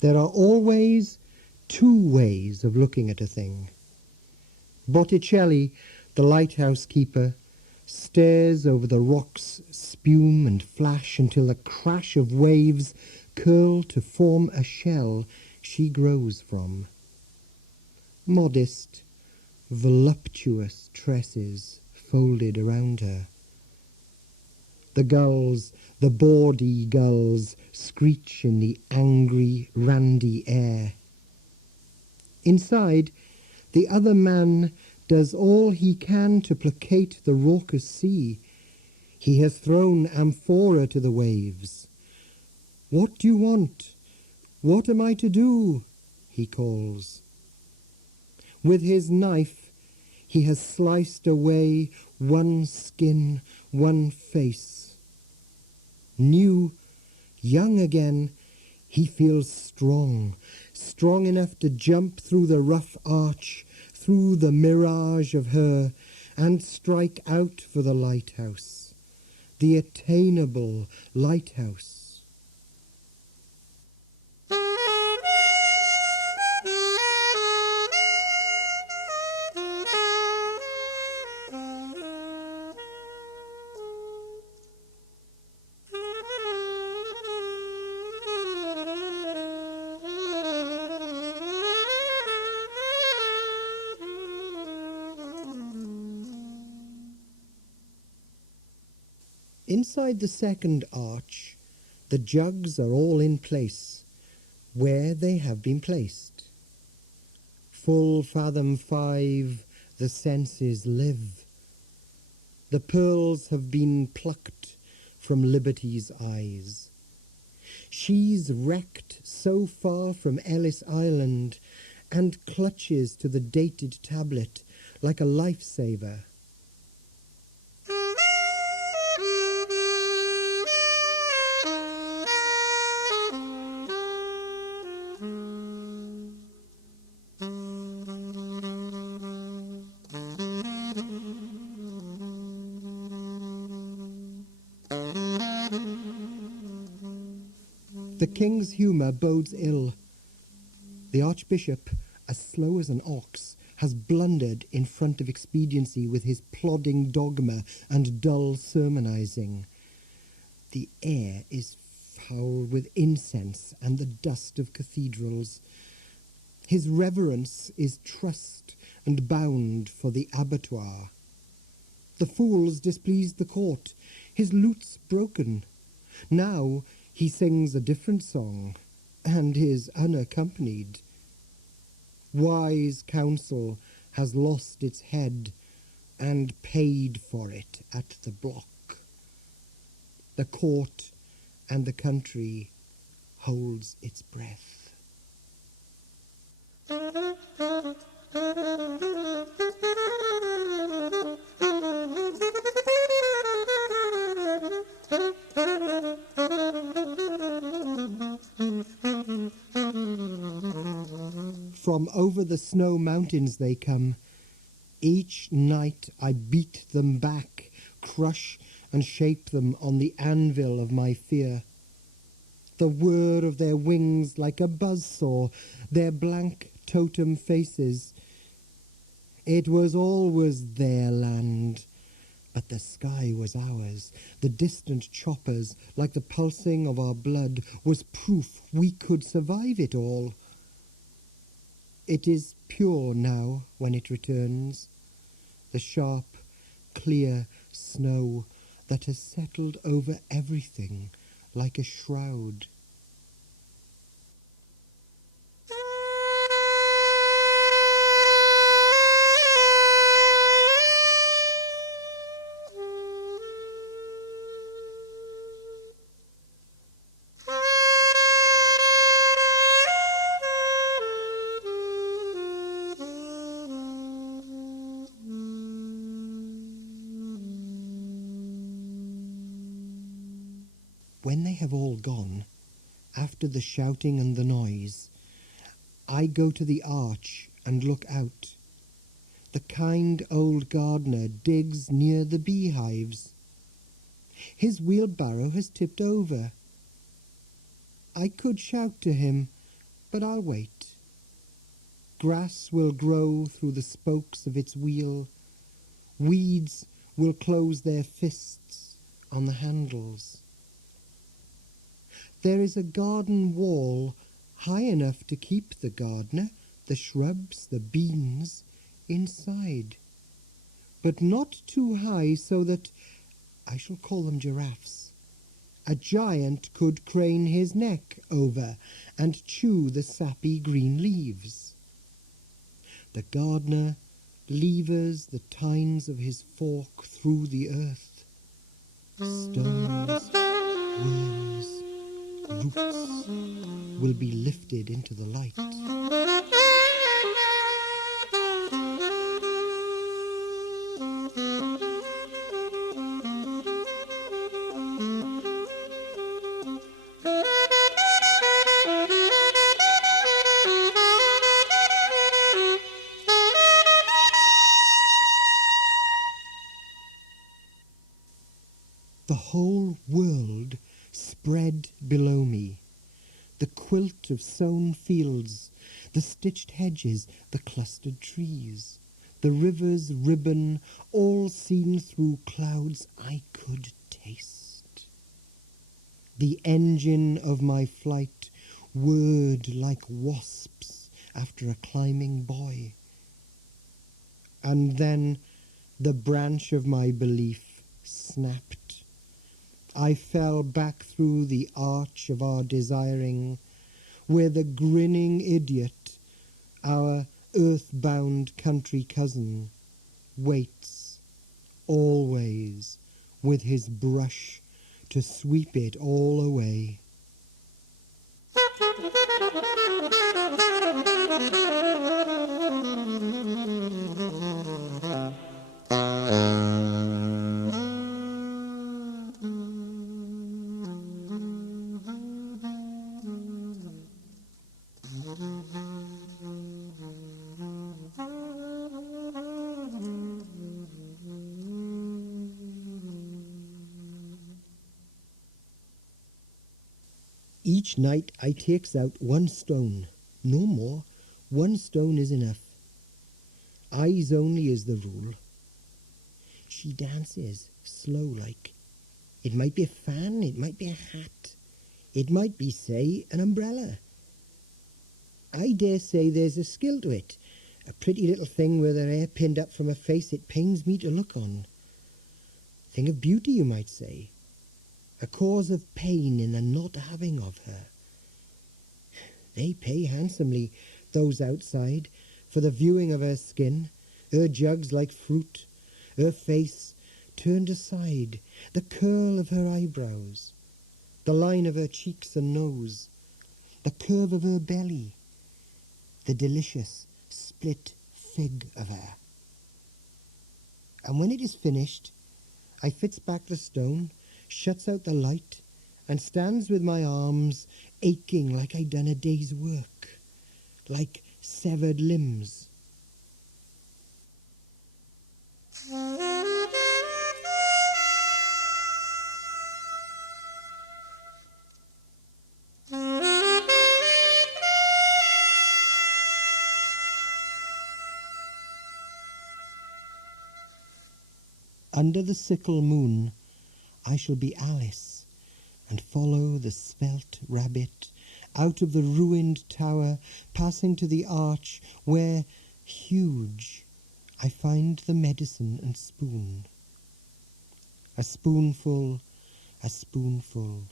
There are always two ways of looking at a thing. Botticelli, the lighthouse keeper, stares over the rocks, spume and flash until the crash of waves curl to form a shell she grows from. Modest, voluptuous tresses folded around her. The gulls, the bawdy gulls, screech in the angry, randy air. Inside, the other man does all he can to placate the raucous sea. He has thrown amphora to the waves. "What do you want? What am I to do?" he calls. With his knife, he has sliced away one skin, one face. New, young again, he feels strong, strong enough to jump through the rough arch, through the mirage of her, and strike out for the lighthouse, the attainable lighthouse. Inside the second arch, the jugs are all in place, where they have been placed. Full fathom 5, the senses live. The pearls have been plucked from Liberty's eyes. She's wrecked so far from Ellis Island and clutches to the dated tablet like a lifesaver. The king's humour bodes ill. The archbishop, as slow as an ox, has blundered in front of expediency with his plodding dogma and dull sermonizing. The air is foul with incense and the dust of cathedrals. His reverence is trussed and bound for the abattoir. The fools displeased the court, his lute's broken. Now he sings a different song, and is unaccompanied. Wise counsel has lost its head, and paid for it at the block. The court and the country holds its breath. From over the snow mountains they come. Each night I beat them back, crush and shape them on the anvil of my fear. The whir of their wings like a buzzsaw, their blank totem faces. It was always their land, But the sky was ours. The distant choppers, like the pulsing of our blood, was proof we could survive it all. It is pure now when it returns, the sharp, clear snow that has settled over everything like a shroud. When they have all gone, after the shouting and the noise, I go to the arch and look out. The kind old gardener digs near the beehives. His wheelbarrow has tipped over. I could shout to him, but I'll wait. Grass will grow through the spokes of its wheel. Weeds will close their fists on the handles. There is a garden wall high enough to keep the gardener, the shrubs, the beans inside, but not too high so that, I shall call them giraffes, a giant could crane his neck over and chew the sappy green leaves. The gardener levers the tines of his fork through the earth. Stones, worms, roots will be lifted into the light. The whole world spread below me. The quilt of sown fields, the stitched hedges, the clustered trees, the river's ribbon, all seen through clouds I could taste. The engine of my flight whirred like wasps after a climbing boy. And then the branch of my belief snapped. I fell back through the arch of our desiring, where the grinning idiot, our earth-bound country cousin, waits, always, with his brush to sweep it all away. Each night I takes out one stone, no more. One stone is enough. Eyes only is the rule. She dances, slow like. It might be a fan, it might be a hat. It might be, say, an umbrella. I dare say there's a skill to it. A pretty little thing with her hair pinned up from her face it pains me to look on. Thing of beauty, you might say. A cause of pain in the not having of her. They pay handsomely, those outside, for the viewing of her skin, her jugs like fruit, her face turned aside, the curl of her eyebrows, the line of her cheeks and nose, the curve of her belly, the delicious split fig of her. And when it is finished, I fits back the stone, shuts out the light, and stands with my arms aching like I'd done a day's work, like severed limbs. Under the sickle moon I shall be Alice, and follow the svelte rabbit out of the ruined tower, passing to the arch where, huge, I find the medicine and spoon. A spoonful, a spoonful.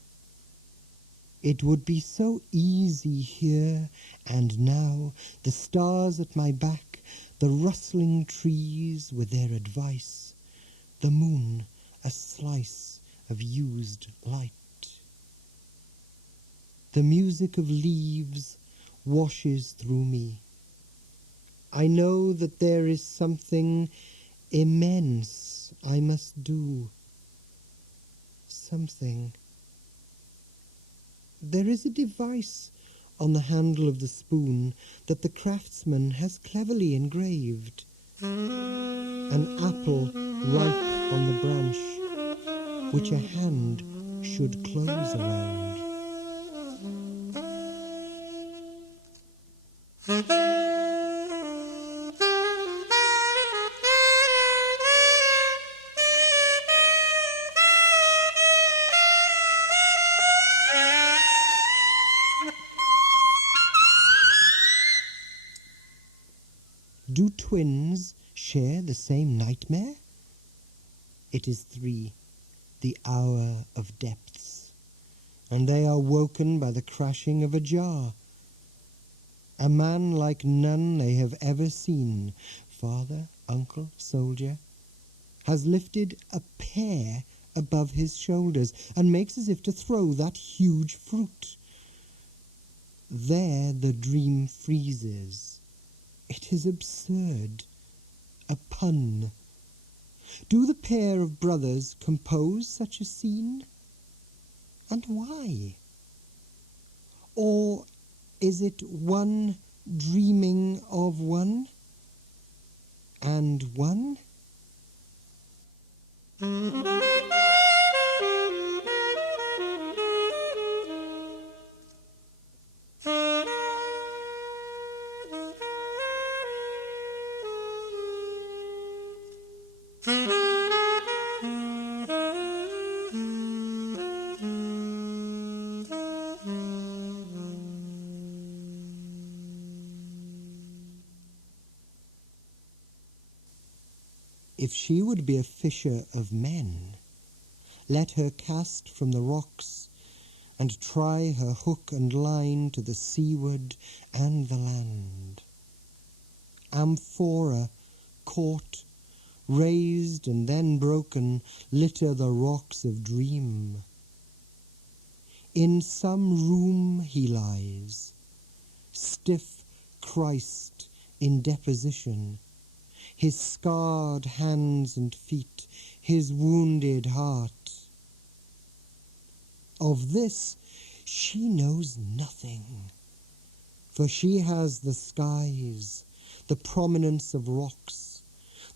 It would be so easy here and now, the stars at my back, the rustling trees with their advice, the moon a slice of used light. The music of leaves washes through me. I know that there is something immense I must do. Something. There is a device on the handle of the spoon that the craftsman has cleverly engraved. An apple ripe on the branch, which a hand should close around. Do twins share the same nightmare? It is 3, the hour of depths, and they are woken by the crashing of a jar. A man like none they have ever seen, father, uncle, soldier, has lifted a pear above his shoulders and makes as if to throw that huge fruit. There the dream freezes. It is absurd, a pun. Do the pair of brothers compose such a scene? And why? Or is it one dreaming of one, and one? If she would be a fisher of men, let her cast from the rocks and try her hook and line to the seaward and the land. Amphora, caught, raised and then broken, litter the rocks of dream. In some room he lies, stiff Christ in deposition, his scarred hands and feet, his wounded heart. Of this she knows nothing, for she has the skies, the prominence of rocks,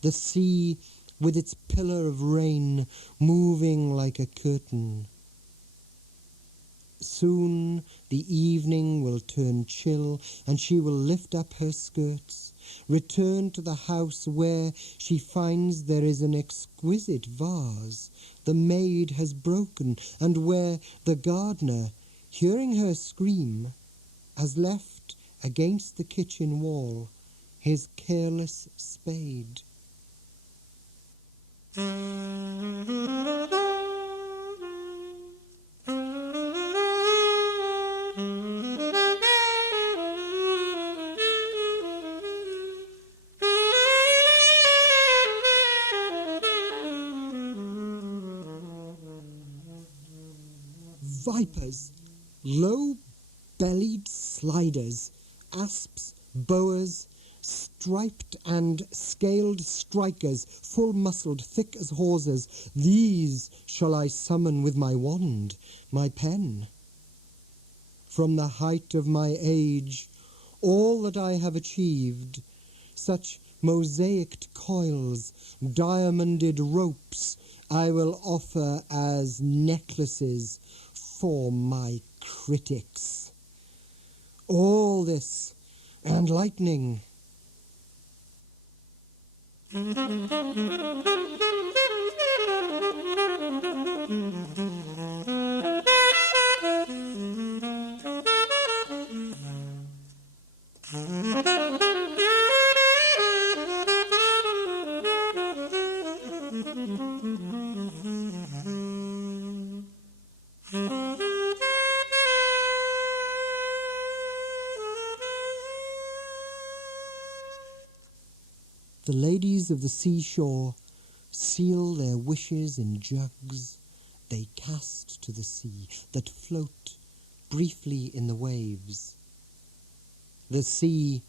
the sea with its pillar of rain moving like a curtain. Soon the evening will turn chill, and she will lift up her skirts, return to the house where she finds there is an exquisite vase the maid has broken, and where the gardener, hearing her scream, has left against the kitchen wall his careless spade. Vipers, low-bellied sliders, asps, boas, striped and scaled strikers, full-muscled, thick as hawsers, these shall I summon with my wand, my pen. From the height of my age, all that I have achieved, such mosaicked coils, diamonded ropes, I will offer as necklaces for my critics. All this, and lightning. The ladies of the seashore seal their wishes in jugs they cast to the sea, that float briefly in the waves. The sea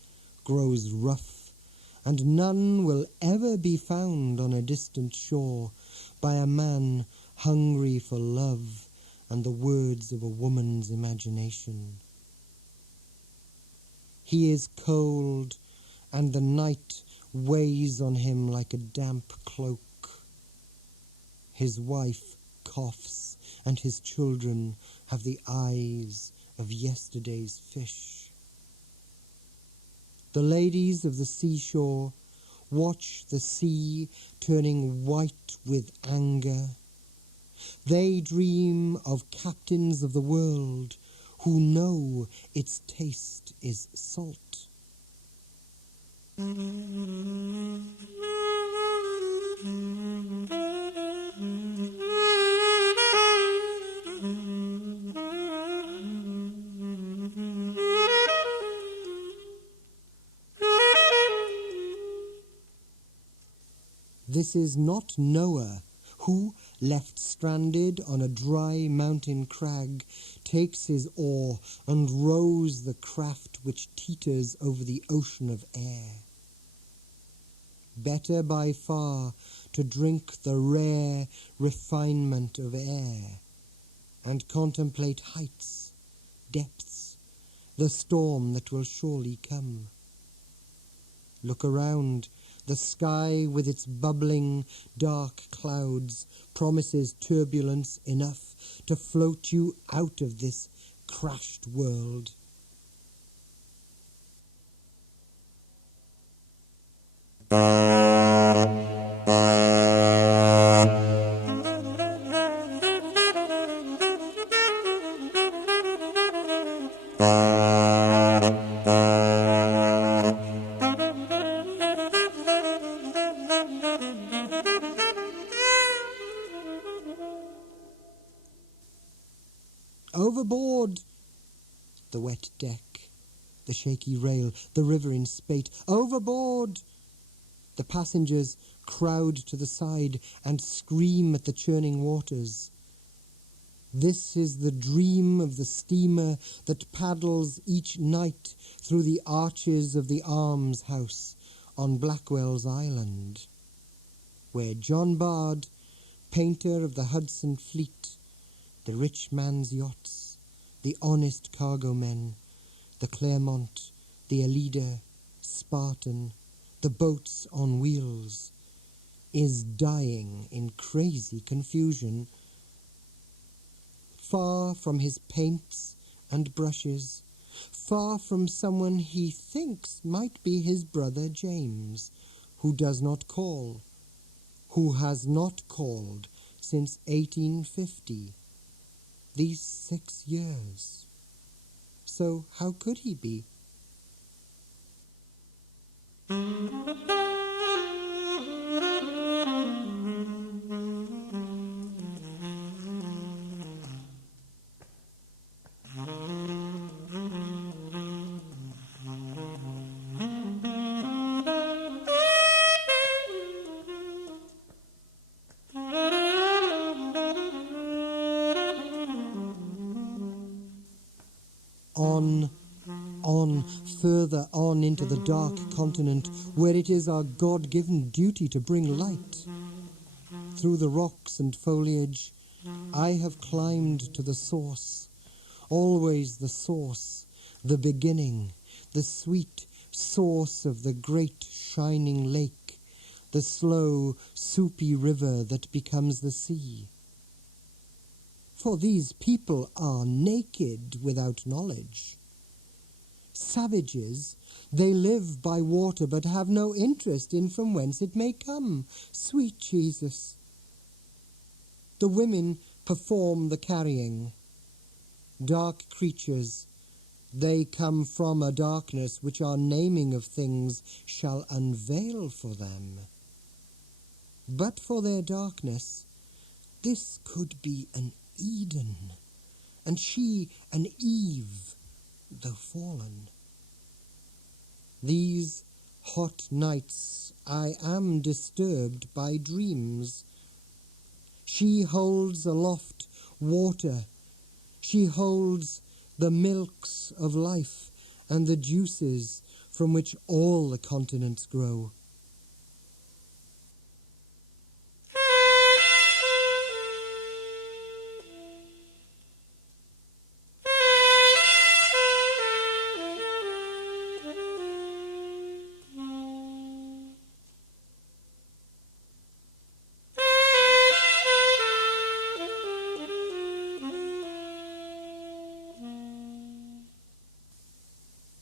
grows rough, and none will ever be found on a distant shore by a man hungry for love and the words of a woman's imagination. He is cold, and the night weighs on him like a damp cloak. His wife coughs, and his children have the eyes of yesterday's fish. The ladies of the seashore watch the sea turning white with anger. They dream of captains of the world who know its taste is salt. This is not Noah, who, left stranded on a dry mountain crag, takes his oar and rows the craft which teeters over the ocean of air. Better by far to drink the rare refinement of air, and contemplate heights, depths, the storm that will surely come. Look around. The sky with its bubbling dark clouds promises turbulence enough to float you out of this crashed world. Overboard! The wet deck, the shaky rail, the river in spate. Overboard! The passengers crowd to the side and scream at the churning waters. This is the dream of the steamer that paddles each night through the arches of the almshouse on Blackwell's Island, where John Bard, painter of the Hudson Fleet, the rich man's yachts, the honest cargo men, the Clermont, the Alida, Spartan, the boats on wheels, is dying in crazy confusion. Far from his paints and brushes, far from someone he thinks might be his brother James, who does not call, who has not called since 1850. These 6 years. So how could he be? On, further on into the dark continent, where it is our God-given duty to bring light. Through the rocks and foliage, I have climbed to the source, always the source, the beginning, the sweet source of the great shining lake, the slow, soupy river that becomes the sea. For these people are naked without knowledge. Savages, they live by water, but have no interest in from whence it may come. Sweet Jesus. The women perform the carrying. Dark creatures, they come from a darkness which our naming of things shall unveil for them. But for their darkness, this could be an Eden, and she an Eve, though fallen. These hot nights I am disturbed by dreams. She holds aloft water, she holds the milks of life and the juices from which all the continents grow.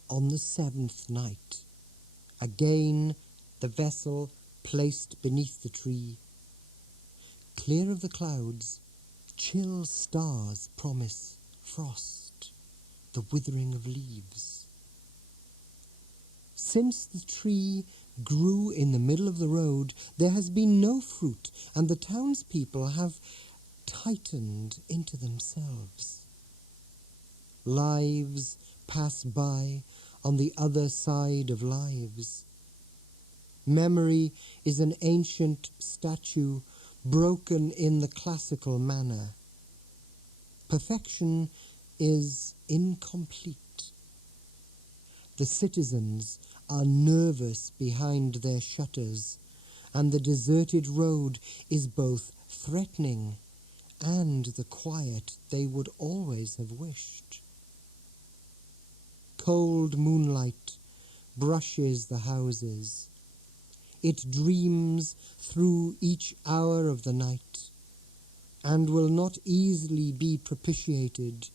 On the seventh night, again the vessel placed beneath the tree. Clear of the clouds, chill stars promise frost, the withering of leaves. Since the tree grew in the middle of the road, there has been no fruit, and the townspeople have tightened into themselves. Lives pass by on the other side of lives. Memory is an ancient statue broken in the classical manner. Perfection is incomplete. The citizens are nervous behind their shutters, and the deserted road is both threatening and the quiet they would always have wished. Cold moonlight brushes the houses. It dreams through each hour of the night, and will not easily be propitiated.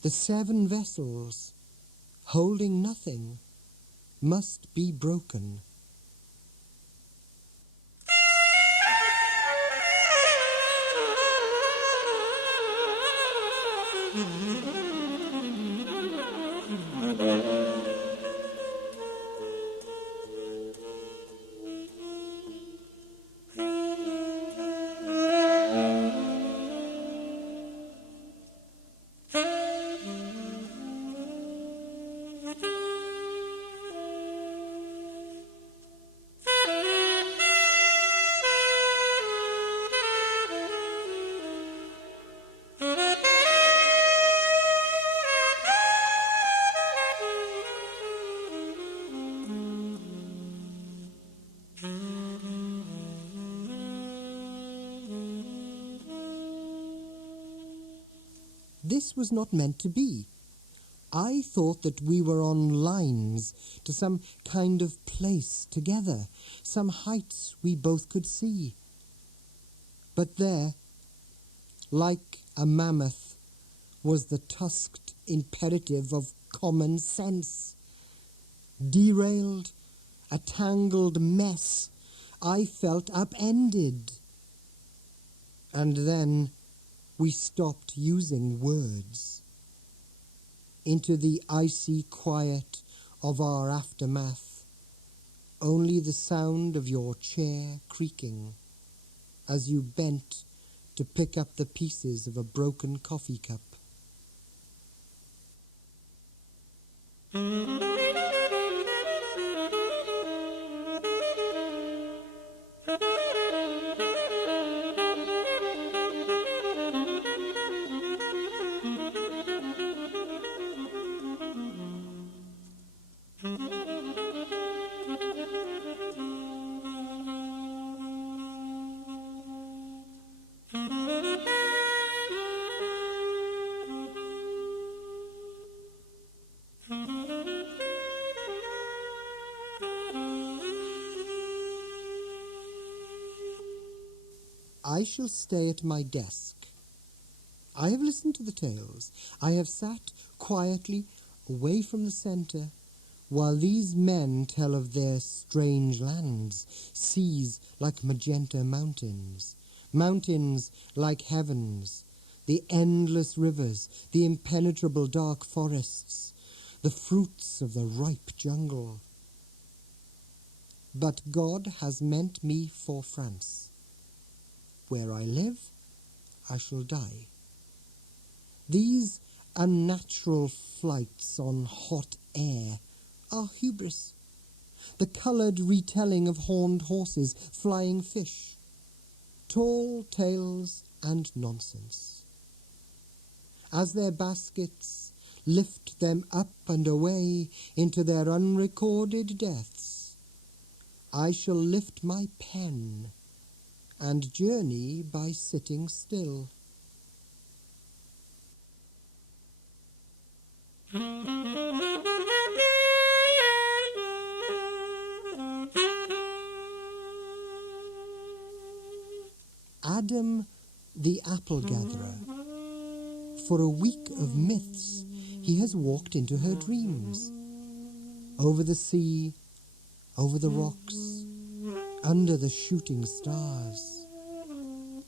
The 7 vessels, holding nothing, must be broken. This was not meant to be. I thought that we were on lines to some kind of place together, some heights we both could see. But there, like a mammoth, was the tusked imperative of common sense. Derailed, a tangled mess, I felt upended. And then we stopped using words. Into the icy quiet of our aftermath, only the sound of your chair creaking as you bent to pick up the pieces of a broken coffee cup. I shall stay at my desk. I have listened to the tales. I have sat quietly away from the centre, while these men tell of their strange lands, seas like magenta mountains, mountains like heavens, the endless rivers, the impenetrable dark forests, the fruits of the ripe jungle. But God has meant me for France. Where I live, I shall die. These unnatural flights on hot air are hubris, the coloured retelling of horned horses, flying fish, tall tales and nonsense. As their baskets lift them up and away into their unrecorded deaths, I shall lift my pen and journey by sitting still. Adam the apple gatherer. For a week of myths he has walked into her dreams. Over the sea, over the rocks, under the shooting stars.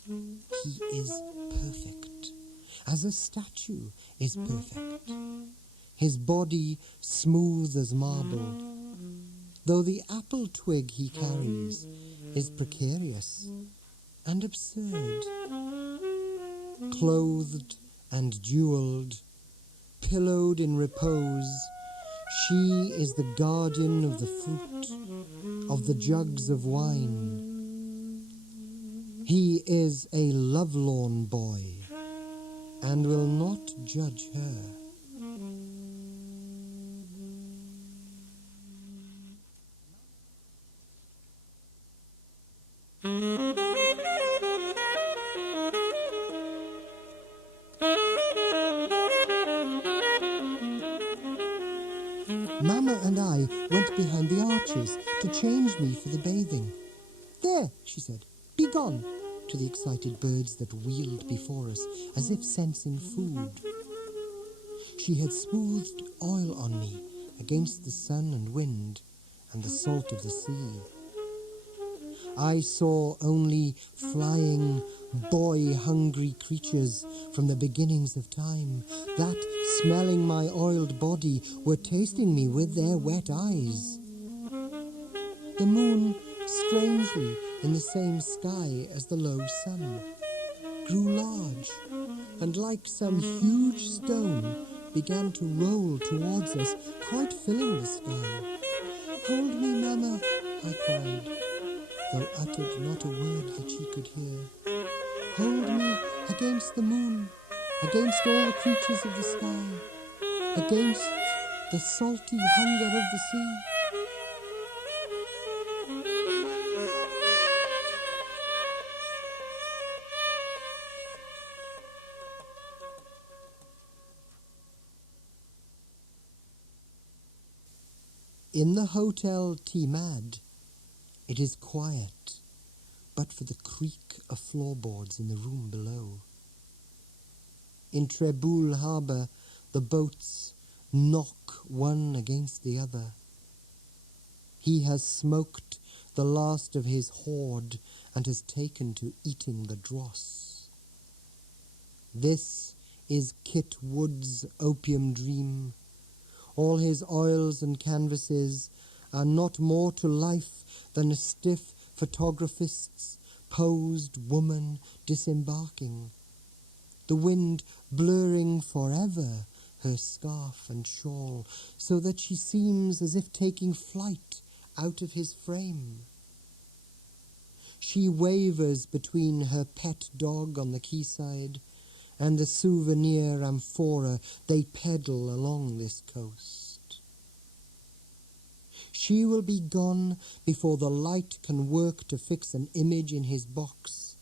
He is perfect, as a statue is perfect. His body smooth as marble, though the apple twig he carries is precarious and absurd. Clothed and jewelled, pillowed in repose, she is the guardian of the fruit, of the jugs of wine. He is a lovelorn boy, and will not judge her. Mamma and I went behind the arches to change me for the bathing. "There," she said, "be gone," to the excited birds that wheeled before us as if sensing food. She had smoothed oil on me against the sun and wind and the salt of the sea. I saw only flying, boy-hungry creatures from the beginnings of time that, smelling my oiled body, were tasting me with their wet eyes. The moon, strangely in the same sky as the low sun, grew large, and like some huge stone began to roll towards us, quite filling the sky. "Hold me, Mamma," I cried, though uttered not a word that she could hear. "Hold me against the moon, against all the creatures of the sky, against the salty hunger of the sea." In the Hotel Timad, it is quiet, but for the creak of floorboards in the room below. In Treboul harbour, the boats knock one against the other. He has smoked the last of his hoard and has taken to eating the dross. This is Kit Wood's opium dream. All his oils and canvases are not more to life than a stiff photographist's posed woman disembarking, the wind blurring forever her scarf and shawl, so that she seems as if taking flight out of his frame. She wavers between her pet dog on the quayside and the souvenir amphora they peddle along this coast. She will be gone before the light can work to fix an image in his box,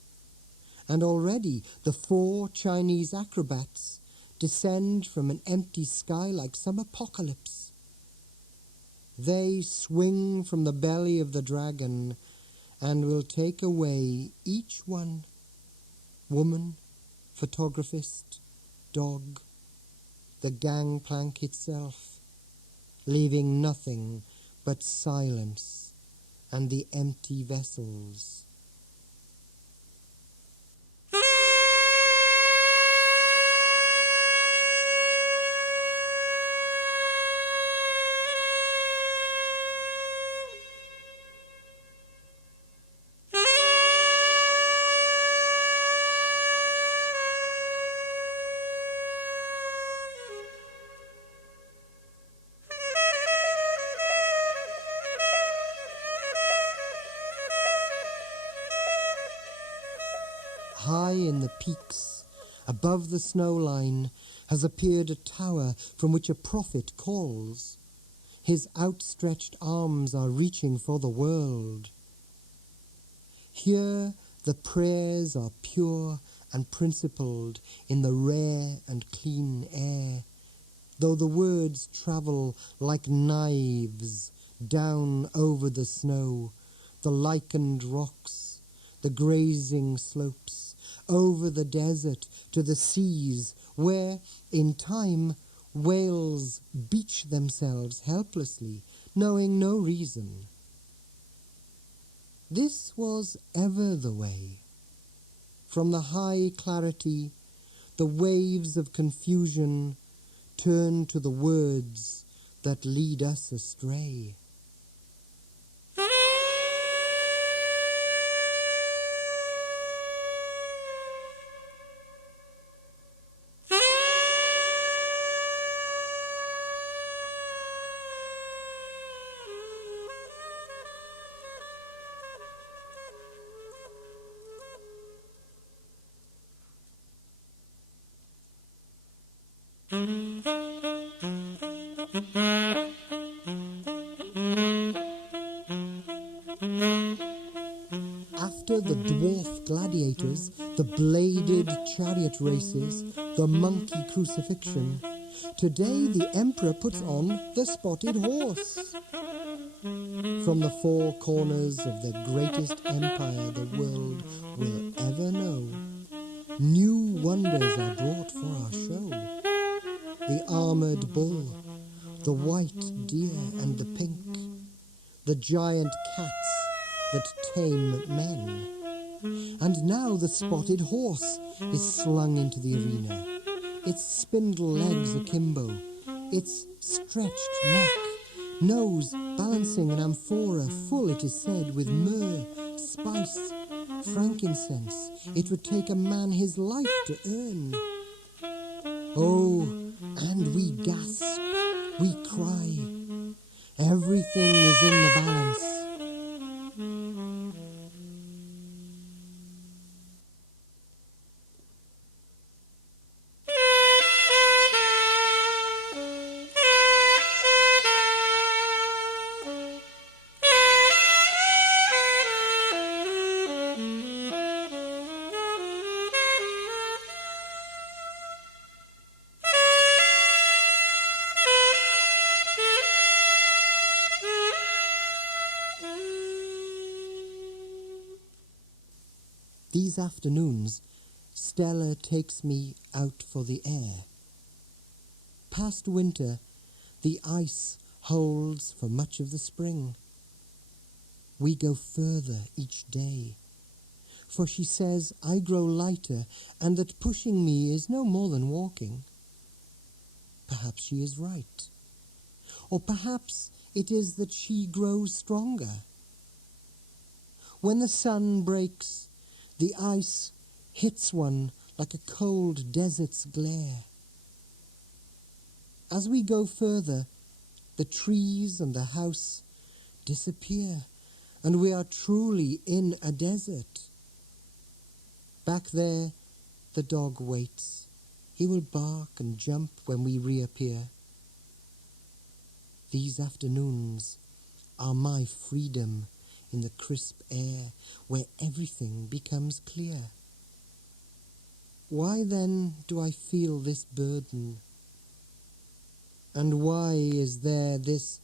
and already the 4 Chinese acrobats descend from an empty sky like some apocalypse. They swing from the belly of the dragon and will take away each one, woman, photographist, dog, the gangplank itself, leaving nothing but silence and the empty vessels. High in the peaks, above the snow line, has appeared a tower from which a prophet calls. His outstretched arms are reaching for the world. Here the prayers are pure and principled in the rare and clean air, though the words travel like knives down over the snow, the lichened rocks, the grazing slopes, over the desert to the seas where, in time, whales beach themselves helplessly, knowing no reason. This was ever the way. From the high clarity, the waves of confusion turn to the words that lead us astray. After the dwarf gladiators, the bladed chariot races, the monkey crucifixion, today the emperor puts on the spotted horse. From the four corners of the greatest empire the world will ever know, new wonders are brought for our show. The armoured bull, the white deer and the pink, the giant cats that tame men. And now the spotted horse is slung into the arena, its spindle legs akimbo, its stretched neck, nose balancing an amphora full, it is said, with myrrh, spice, frankincense. It would take a man his life to earn. Oh, and we gasp, we cry, everything is in the balance. These afternoons, Stella takes me out for the air. Past winter, the ice holds for much of the spring. We go further each day, for she says I grow lighter and that pushing me is no more than walking. Perhaps she is right. Or perhaps it is that she grows stronger. When the sun breaks, the ice hits one like a cold desert's glare. As we go further, the trees and the house disappear, and we are truly in a desert. Back there, the dog waits. He will bark and jump when we reappear. These afternoons are my freedom in the crisp air where everything becomes clear. Why then do I feel this burden? And why is there this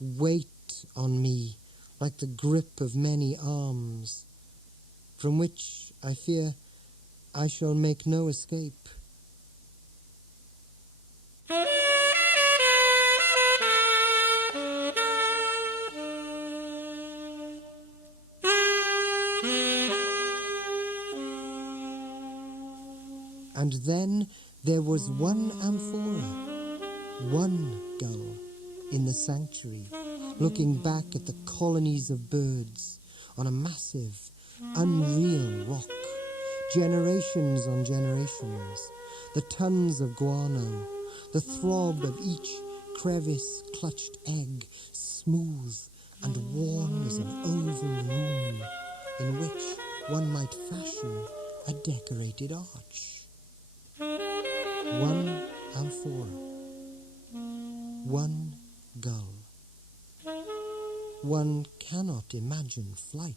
weight on me like the grip of many arms, from which I fear I shall make no escape? And then there was one amphora, one gull in the sanctuary, looking back at the colonies of birds on a massive, unreal rock, generations on generations, the tons of guano, the throb of each crevice-clutched egg, smooth and worn as an oval room in which one might fashion a decorated arch. One amphora, one gull. One cannot imagine flight.